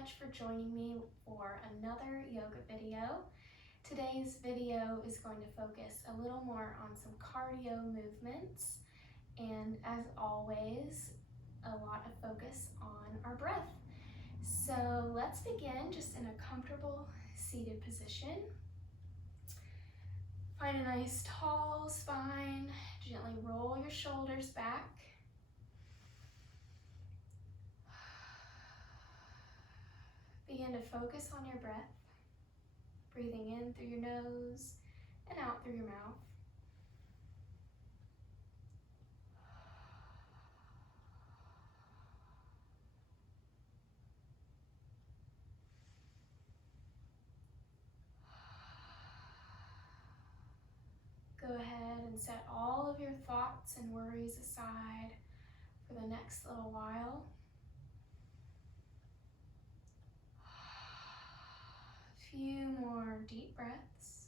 much for joining me for another yoga video. Today's video is going to focus a little more on some cardio movements, and as always, a lot of focus on our breath. So let's begin just in a comfortable seated position. Find a nice tall spine. Gently roll your shoulders back. Begin to focus on your breath, breathing in through your nose and out through your mouth. Go ahead and set all of your thoughts and worries aside for the next little while. A few more deep breaths.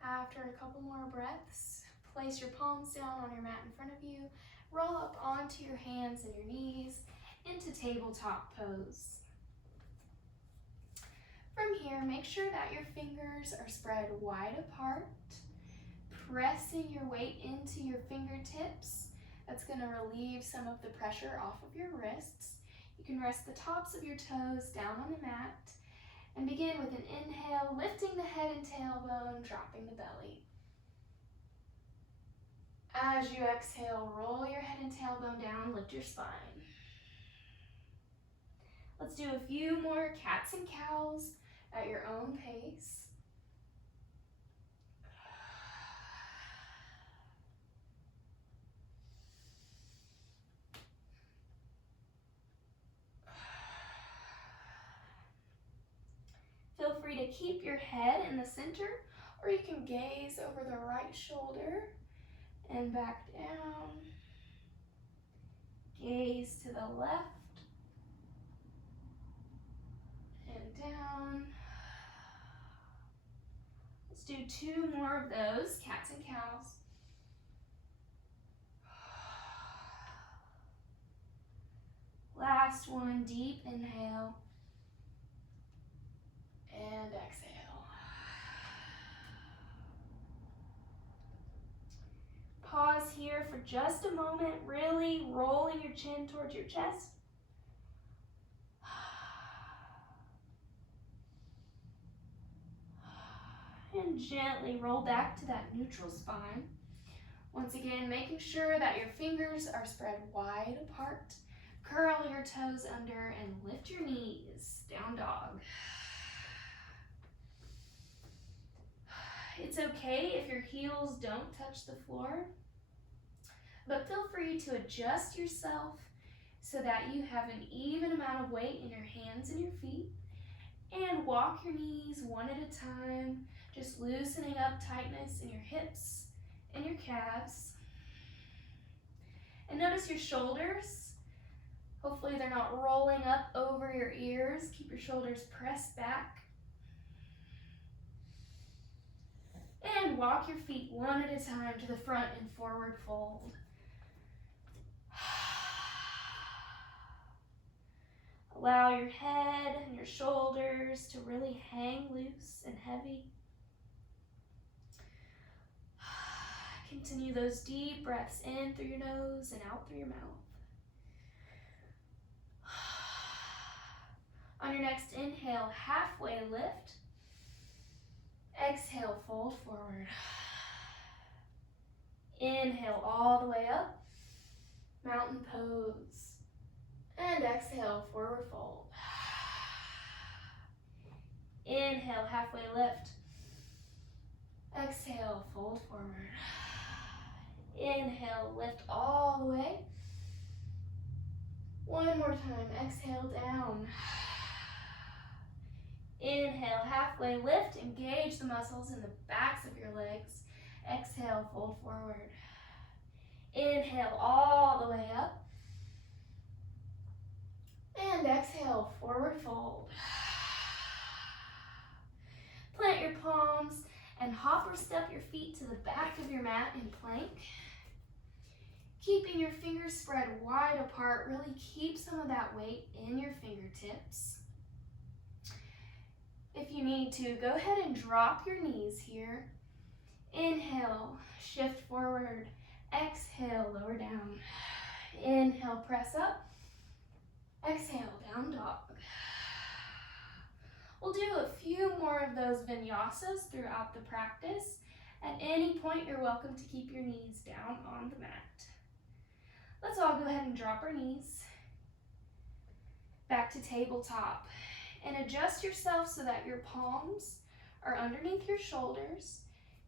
After a couple more breaths, place your palms down on your mat in front of you. Roll up onto your hands and your knees into tabletop pose. From here, make sure that your fingers are spread wide apart, pressing your weight into your fingertips. That's going to relieve some of the pressure off of your wrists. You can rest the tops of your toes down on the mat and begin with an inhale, lifting the head and tailbone, dropping the belly. As you exhale, roll your head and tailbone down, lift your spine. Let's do a few more cats and cows at your own pace. Feel free to keep your head in the center, or you can gaze over the right shoulder and back down. Gaze to the left and down. Let's do two more of those, cats and cows. Last one, deep inhale and exhale. Pause here for just a moment, really rolling your chin towards your chest. And gently roll back to that neutral spine. Once again, making sure that your fingers are spread wide apart. Curl your toes under and lift your knees, down dog. It's okay if your heels don't touch the floor, but feel free to adjust yourself so that you have an even amount of weight in your hands and your feet, and walk your knees one at a time, just loosening up tightness in your hips and your calves. And notice your shoulders. Hopefully they're not rolling up over your ears. Keep your shoulders pressed back. And walk your feet one at a time to the front in forward fold. Allow your head and your shoulders to really hang loose and heavy. Continue those deep breaths in through your nose and out through your mouth. On your next inhale, halfway lift. Exhale, fold forward. Inhale all the way up, mountain pose. And exhale, forward fold. Inhale, halfway lift. Exhale, fold forward. Inhale, lift all the way. One more time, exhale down. Inhale, halfway lift, engage the muscles in the backs of your legs. Exhale, fold forward. Inhale all the way up. And exhale, forward fold. Plant your palms and hop or step your feet to the back of your mat in plank. Keeping your fingers spread wide apart, really keep some of that weight in your fingertips. If you need to, go ahead and drop your knees here. Inhale, shift forward. Exhale, lower down. Inhale, press up. Exhale, down dog. We'll do a few more of those vinyasas throughout the practice. At any point, you're welcome to keep your knees down on the mat. Let's all go ahead and drop our knees. Back to tabletop. And adjust yourself so that your palms are underneath your shoulders.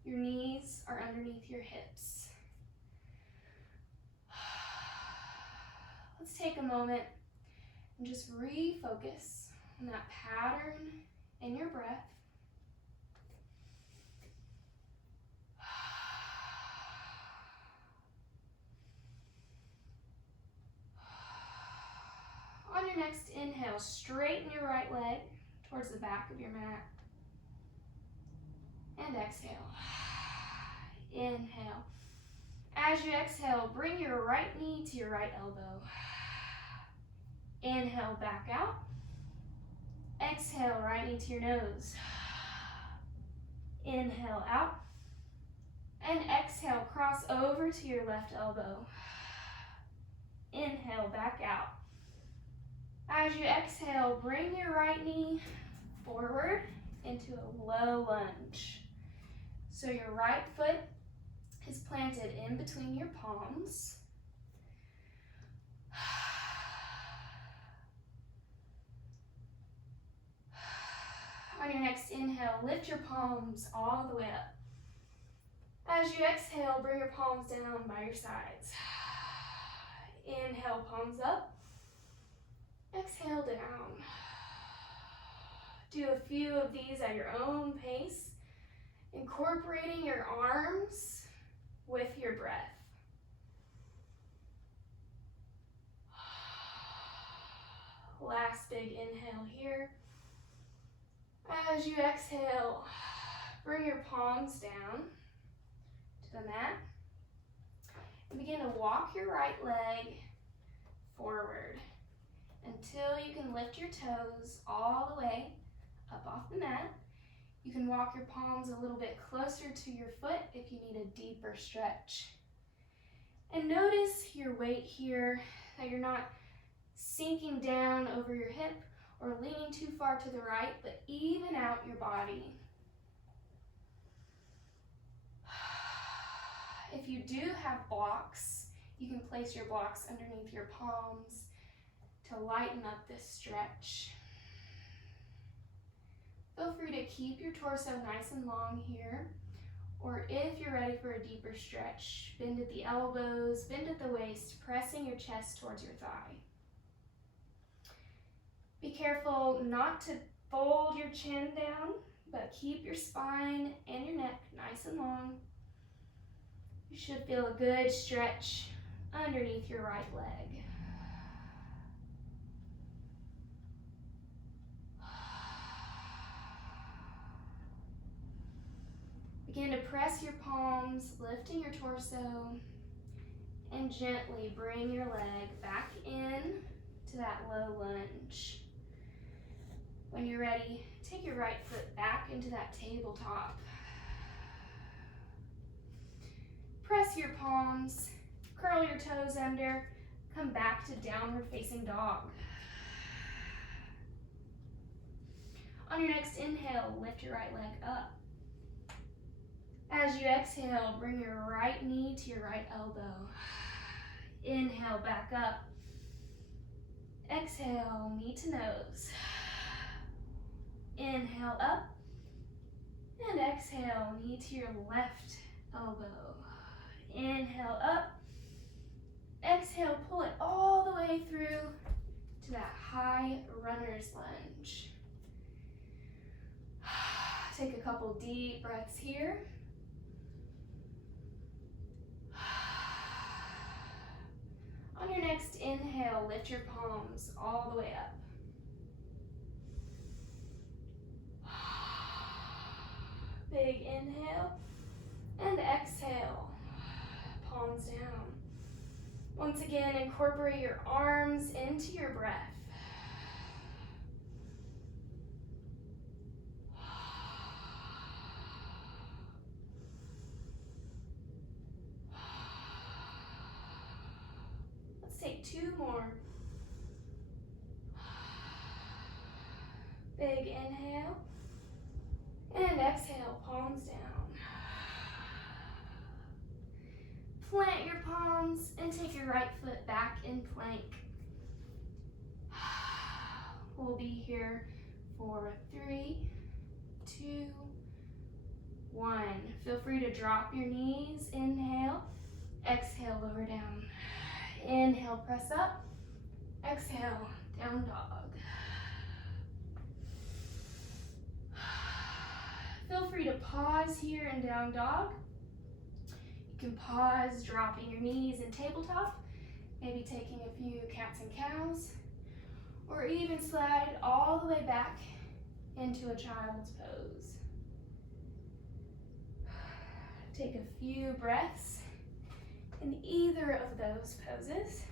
Your knees are underneath your hips. Let's take a moment and just refocus on that pattern in your breath. On your next inhale, straighten your right leg towards the back of your mat. And exhale. Inhale. As you exhale, bring your right knee to your right elbow. Inhale, back out. Exhale, right knee to your nose. Inhale, out. And exhale, cross over to your left elbow. Inhale, back out. As you exhale, bring your right knee forward into a low lunge. So your right foot is planted in between your palms. On your next inhale, lift your palms all the way up. As you exhale, bring your palms down by your sides. Inhale, palms up. Exhale, down. Do a few of these at your own pace, incorporating your arms with your breath. Last big inhale here. As you exhale, bring your palms down to the mat and begin to walk your right leg forward until you can lift your toes all the way up off the mat. You can walk your palms a little bit closer to your foot if you need a deeper stretch. And notice your weight here, that you're not sinking down over your hip or leaning too far to the right, but even out your body. If you do have blocks, you can place your blocks underneath your palms to lighten up this stretch. Feel free to keep your torso nice and long here, or if you're ready for a deeper stretch, bend at the elbows, bend at the waist, pressing your chest towards your thigh. Be careful not to fold your chin down, but keep your spine and your neck nice and long. You should feel a good stretch underneath your right leg. Begin to press your palms, lifting your torso, and gently bring your leg back in to that low lunge. When you're ready, take your right foot back into that tabletop. Press your palms, curl your toes under, come back to downward facing dog. On your next inhale, lift your right leg up. As you exhale, bring your right knee to your right elbow. Inhale, back up. Exhale, knee to nose. Inhale, up. And exhale, knee to your left elbow. Inhale, up. Exhale, pull it all the way through to that high runner's lunge. Take a couple deep breaths here. On your next inhale, lift your palms all the way up. Big inhale and exhale. Palms down. Once again, incorporate your arms into your breath. Let's take 2 more. Big inhale and exhale, palms down. Plant your palms and take your right foot back in plank. We'll be here for 3, 2, 1. Feel free to drop your knees. Inhale, exhale, lower down. Inhale, press up. Exhale, down dog. Feel free to pause here in down dog. You can pause, dropping your knees in tabletop, maybe taking a few cats and cows, or even slide all the way back into a child's pose. Take a few breaths in either of those poses.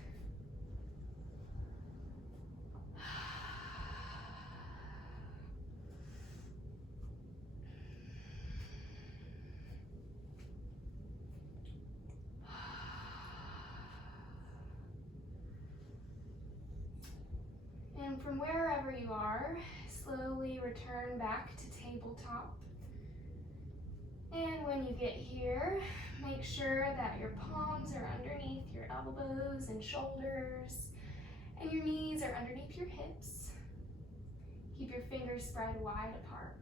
And from wherever you are, slowly return back to tabletop. And when you get here, make sure that your palms are underneath your elbows and shoulders, and your knees are underneath your hips. Keep your fingers spread wide apart.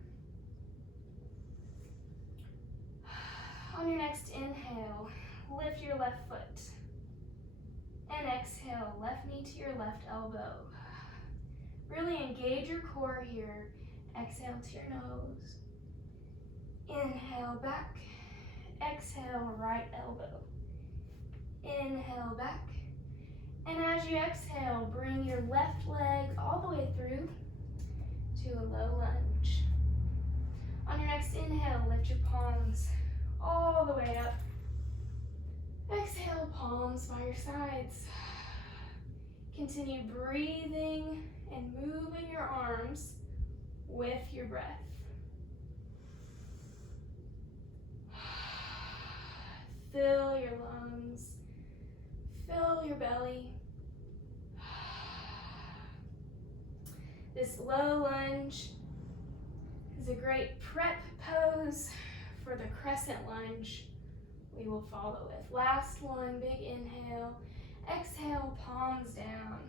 On your next inhale, lift your left foot. And exhale, left knee to your left elbow. Really engage your core here. Exhale to your nose. Inhale back. Exhale, right elbow. Inhale back. And as you exhale, bring your left leg all the way through to a low lunge. On your next inhale, lift your palms all the way up. Exhale, palms by your sides. Continue breathing and moving your arms with your breath. Fill your lungs, fill your belly. This low lunge is a great prep pose for the crescent lunge we will follow with. Last one, big inhale. Exhale, palms down.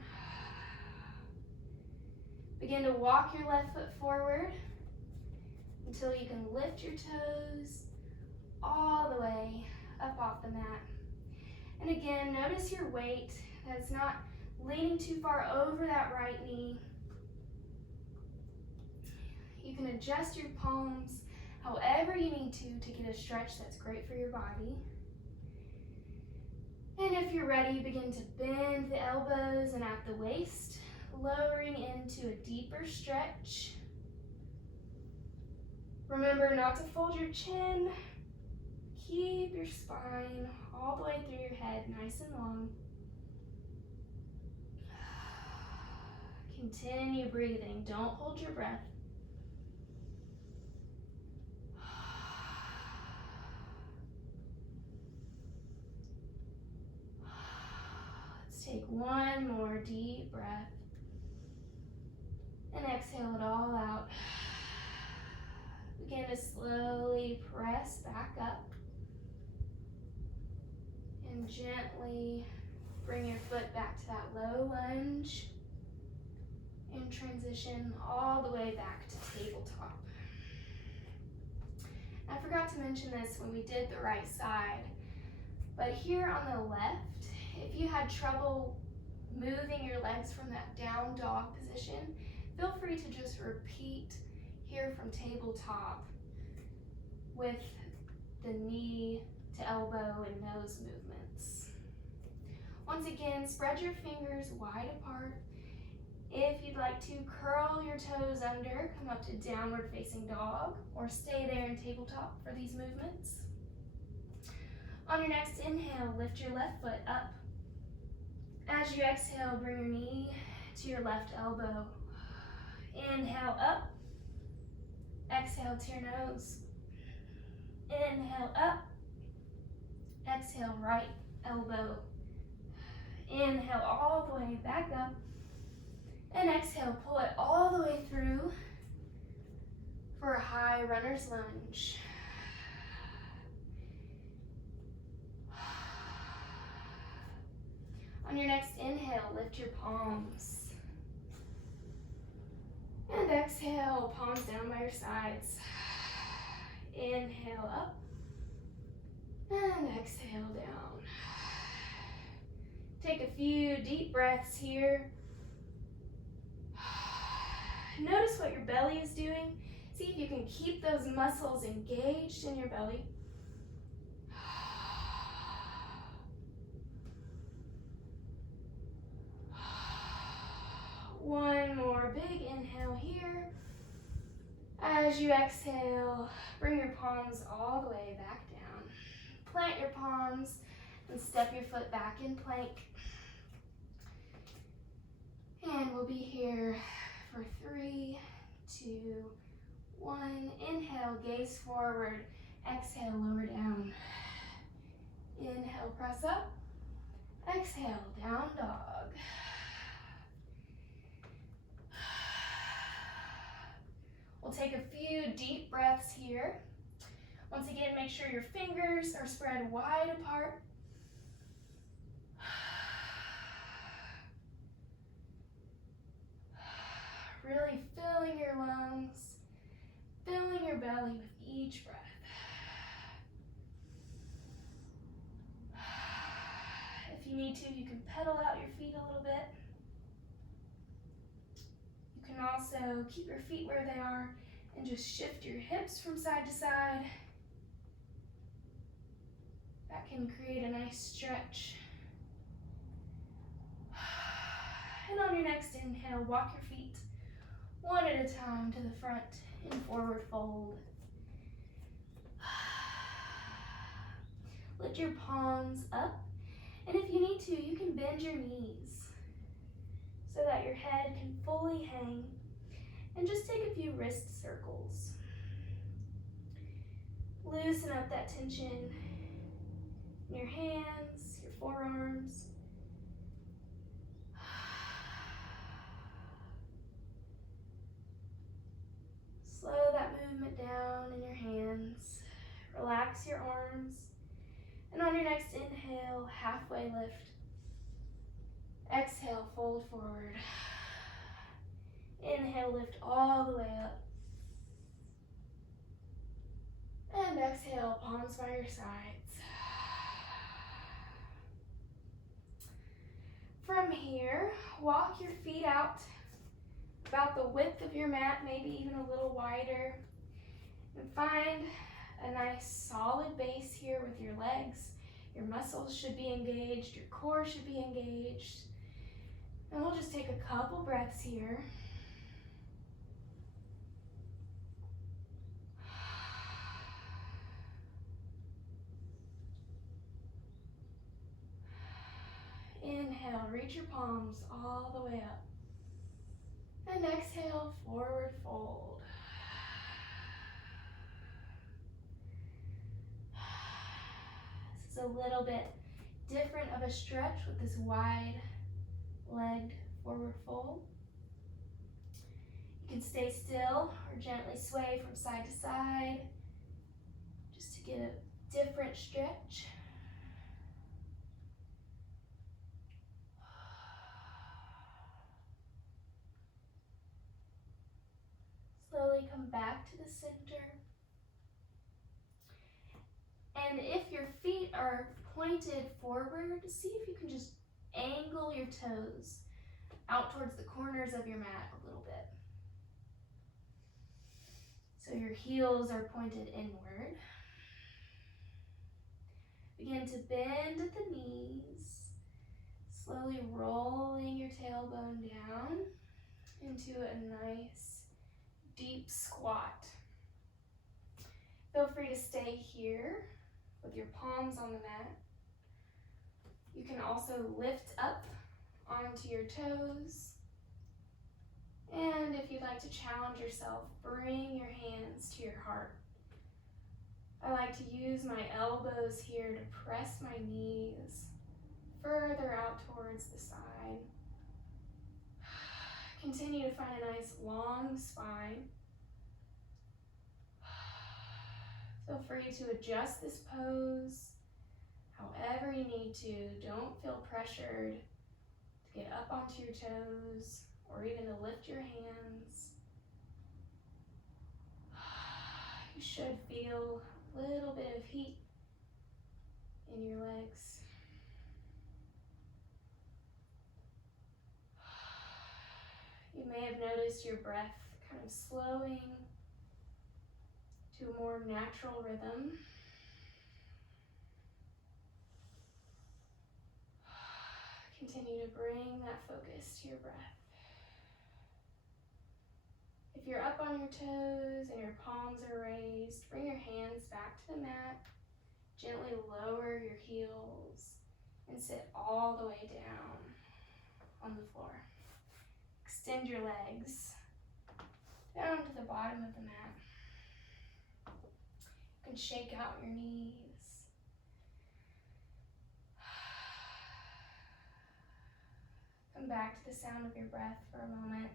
Begin to walk your left foot forward until you can lift your toes all the way up off the mat. And again, notice your weight, that it's not leaning too far over that right knee. You can adjust your palms however you need to get a stretch that's great for your body. And if you're ready, begin to bend the elbows and at the waist, lowering into a deeper stretch. Remember not to fold your chin. Keep your spine all the way through your head, nice and long. Continue breathing. Don't hold your breath. Let's take one more deep breath. And exhale it all out. Begin to slowly press back up. And gently bring your foot back to that low lunge. And transition all the way back to tabletop. I forgot to mention this when we did the right side, but here on the left, if you had trouble moving your legs from that down dog position, feel free to just repeat here from tabletop with the knee to elbow and nose movements. Once again, spread your fingers wide apart If you'd like to curl your toes under, come up to downward facing dog, or stay there in tabletop for these movements. On your next inhale, lift your left foot up. As you exhale, bring your knee to your left elbow. Inhale up. Exhale to your nose. Inhale up. Exhale, right elbow. Inhale all the way back up. And exhale, pull it all the way through for a high runner's lunge. On your next inhale, lift your palms. And exhale, palms down by your sides. Inhale up. And exhale down. Take a few deep breaths here. Notice what your belly is doing. See if you can keep those muscles engaged in your belly. One more big inhale here. As you exhale, bring your palms all the way back down. Plant your palms and step your foot back in plank. And we'll be here for 3, 2, 1. Inhale, gaze forward. Exhale, lower down. Inhale, press up. Exhale, down dog. We'll take a few deep breaths here. Once again, make sure your fingers are spread wide apart. Really filling your lungs, filling your belly with each breath. If you need to, you can pedal out your feet a little bit. You can also keep your feet where they are and just shift your hips from side to side. That can create a nice stretch. And on your next inhale, walk your feet one at a time to the front in forward fold. Lift your palms up, and if you need to, you can bend your knees so that your head can fully hang, and just take a few wrist circles. Loosen up that tension in your hands, your forearms. Slow that movement down in your hands. Relax your arms. And on your next inhale, halfway lift. Exhale, fold forward. Inhale, lift all the way up. And exhale, palms by your sides. From here, walk your feet out about the width of your mat, maybe even a little wider. And find a nice solid base here with your legs. Your muscles should be engaged, your core should be engaged. And we'll just take a couple breaths here. Inhale, reach your palms all the way up. And exhale, forward fold. This is a little bit different of a stretch with this wide-legged forward fold. You can stay still or gently sway from side to side just to get a different stretch. Slowly come back to the center. And if your feet are pointed forward, see if you can just angle your toes out towards the corners of your mat a little bit. So your heels are pointed inward. Begin to bend at the knees, slowly rolling your tailbone down. into a nice deep squat. Feel free to stay here with your palms on the mat. You can also lift up onto your toes. And if you'd like to challenge yourself, bring your hands to your heart. I like to use my elbows here to press my knees further out towards the side. Continue to find a nice long spine. Feel free to adjust this pose however you need to. Don't feel pressured to get up onto your toes or even to lift your hands. You should feel a little bit of heat in your legs. You may have noticed your breath kind of slowing to a more natural rhythm. Continue to bring that focus to your breath. If you're up on your toes and your palms are raised, bring your hands back to the mat. Gently lower your heels and sit all the way down on the floor. Extend your legs down to the bottom of the mat. You can shake out your knees. Come back to the sound of your breath for a moment.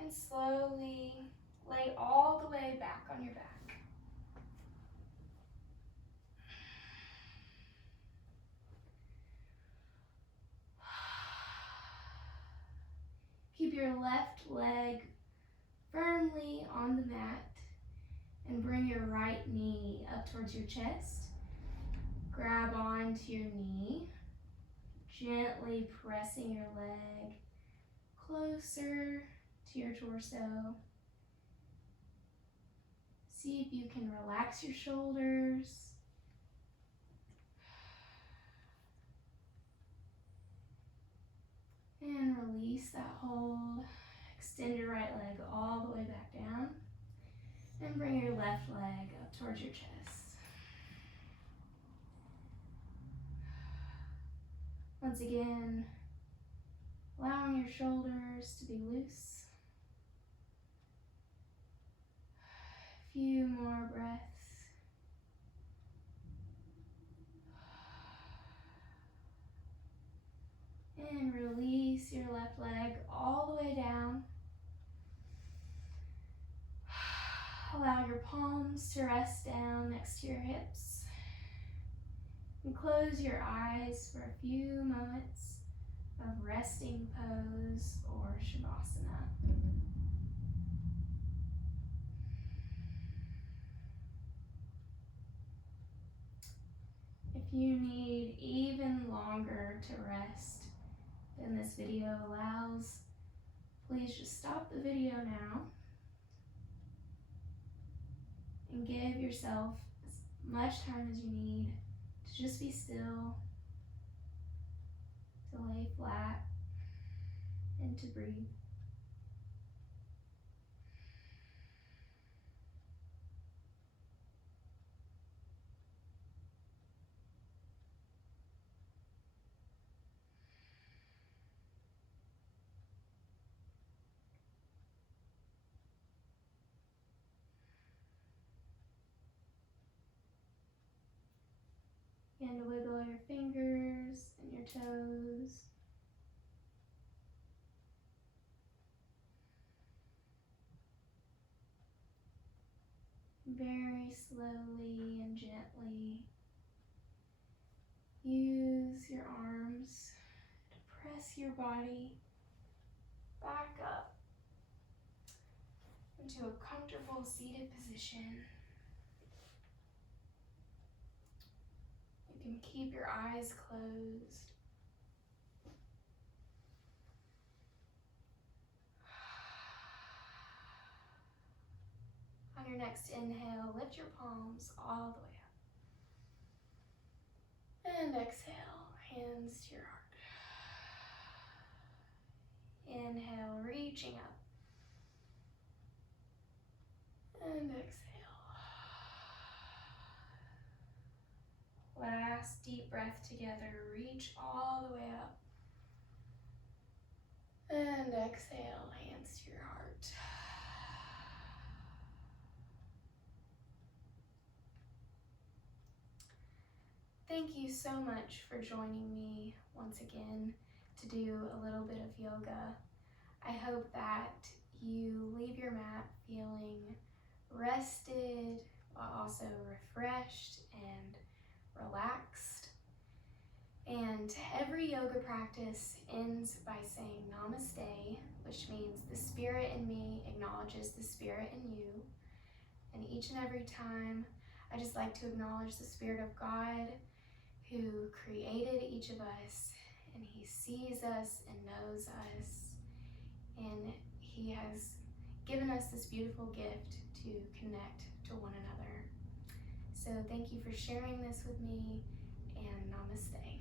And slowly lay all the way back on your back. Keep your left leg firmly on the mat and bring your right knee up towards your chest. Grab onto your knee, gently pressing your leg closer to your torso. See if you can relax your shoulders. And release that hold. Extend your right leg all the way back down. And bring your left leg up towards your chest. Once again, allowing your shoulders to be loose. A few more breaths. And release your left leg all the way down. Allow your palms to rest down next to your hips. And close your eyes for a few moments of resting pose or Shavasana. If you need even longer to rest than this video allows, please just stop the video now and give yourself as much time as you need to just be still, to lay flat, and to breathe. And wiggle your fingers and your toes. Very slowly and gently use your arms to press your body back up into a comfortable seated position. You can keep your eyes closed. On your next inhale, lift your palms all the way up. And exhale, hands to your heart. Inhale, reaching up. And exhale. Last deep breath together. Reach all the way up. And exhale, hands to your heart. Thank you so much for joining me once again to do a little bit of yoga. I hope that you leave your mat feeling rested while also refreshed and relaxed. And every yoga practice ends by saying namaste, which means the spirit in me acknowledges the spirit in you. And each and every time, I just like to acknowledge the Spirit of God who created each of us, and He sees us and knows us, and He has given us this beautiful gift to connect to one another. So thank you for sharing this with me, and namaste.